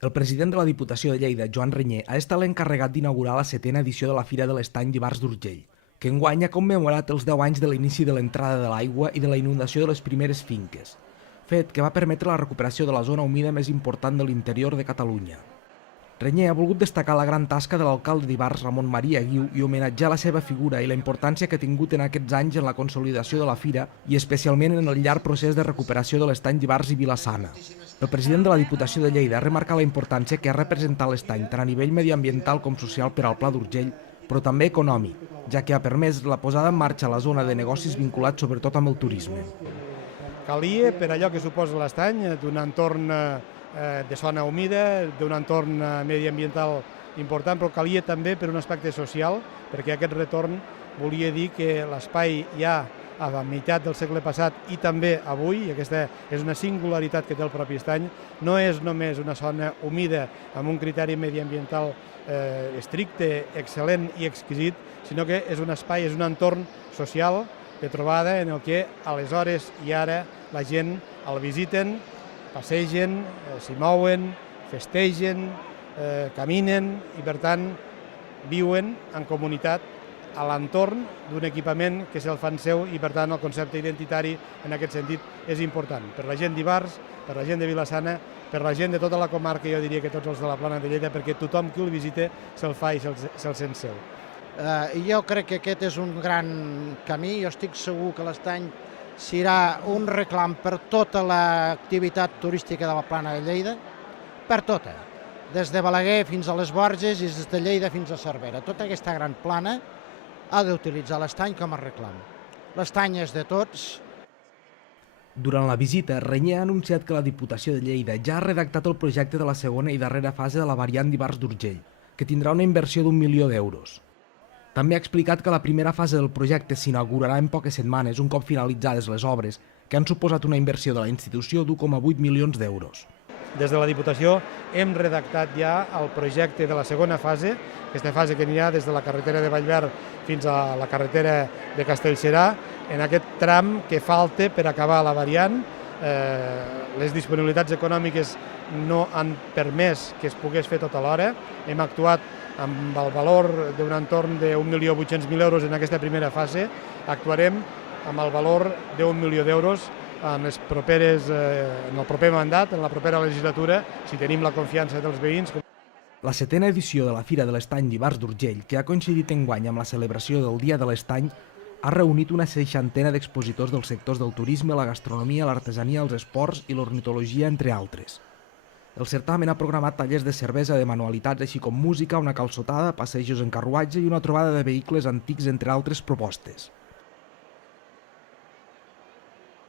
El president de la Diputació de Lleida, Joan Renyer, ha estat l'encarregat d'inaugurar la 7a edició de la Fira de l'Estany d'Ivars d'Urgell, que enguany ha commemorat els 10 anys de l'inici de l'entrada de l'aigua i de la inundació de les primeres finques, fet que va permetre la recuperació de la zona humida més important de l'interior de Catalunya. Renyer ha volgut destacar la gran tasca de l'alcalde d'Ivars, Ramon Maria Guiu, i homenatjar la seva figura i la importància que ha tingut en aquests anys en la consolidació de la fira i especialment en el llarg procés de recuperació de l'estany d'Ivars i Vila-sana. El president de la Diputació de Lleida ha remarcat la importància que ha representat l'estany tant a nivell mediambiental com social per al Pla d'Urgell, però també econòmic, ja que ha permès la posada en marxa a la zona de negocis vinculats sobretot amb el turisme. Calia, per allò que suposa l'estany, d'un entorn de zona humida, d'un entorn mediambiental important, però calia també per un aspecte social, perquè aquest retorn volia dir que l'espai ja a la meitat del segle passat i també avui, i aquesta és una singularitat que té el propi estany, no és només una zona humida amb un criteri mediambiental estricte, excel·lent i exquisit, sinó que és un espai, és un entorn social de trobada en el que aleshores i ara la gent el visiten, passegen, s'hi mouen, festegen, caminen i per tant viuen en comunitat a l'entorn d'un equipament que se'l fan seu i per tant el concepte identitari en aquest sentit és important per la gent d'Ivars, per la gent de Vila-sana, per la gent de tota la comarca, jo diria que tots els de la Plana de Lleida, perquè tothom qui el visita se'l fa i se'l sent seu. Jo crec que aquest és un gran camí, jo estic segur que l'estany serà un reclam per tota l'activitat turística de la Plana de Lleida, per tota, des de Balaguer fins a les Borges i des de Lleida fins a Cervera. Tota aquesta gran plana ha d'utilitzar l'estany com a reclam. L'estany és de tots. Durant la visita, Renyer ha anunciat que la Diputació de Lleida ja ha redactat el projecte de la segona i darrera fase de la variant d'Ivars d'Urgell, que tindrà una inversió d'1 milió d'euros. També ha explicat que la primera fase del projecte s'inaugurarà en poques setmanes, un cop finalitzades les obres, que han suposat una inversió de la institució d'1,8 milions d'euros. Des de la Diputació hem redactat ja el projecte de la segona fase, aquesta fase que anirà des de la carretera de Vallverd fins a la carretera de Castellserà, en aquest tram que falta per acabar la variant. Les disponibilitats econòmiques no han permès que es pogués fer tot alhora. Hem actuat amb el valor d'un entorn de 1.800.000 euros en aquesta primera fase. Actuarem amb el valor d'1 milió d'euros en el proper mandat, en la propera legislatura, si tenim la confiança dels veïns. La 7a edició de la Fira de l'Estany d'Ivars d'Urgell, que ha coincidit enguany amb la celebració del Dia de l'Estany, ha reunit una 60a d'expositors dels sectors del turisme, la gastronomia, l'artesania, els esports i l'ornitologia, entre altres. El certamen ha programat tallers de cervesa, de manualitats, així com música, una calçotada, passejos en carruatge i una trobada de vehicles antics, entre altres propostes.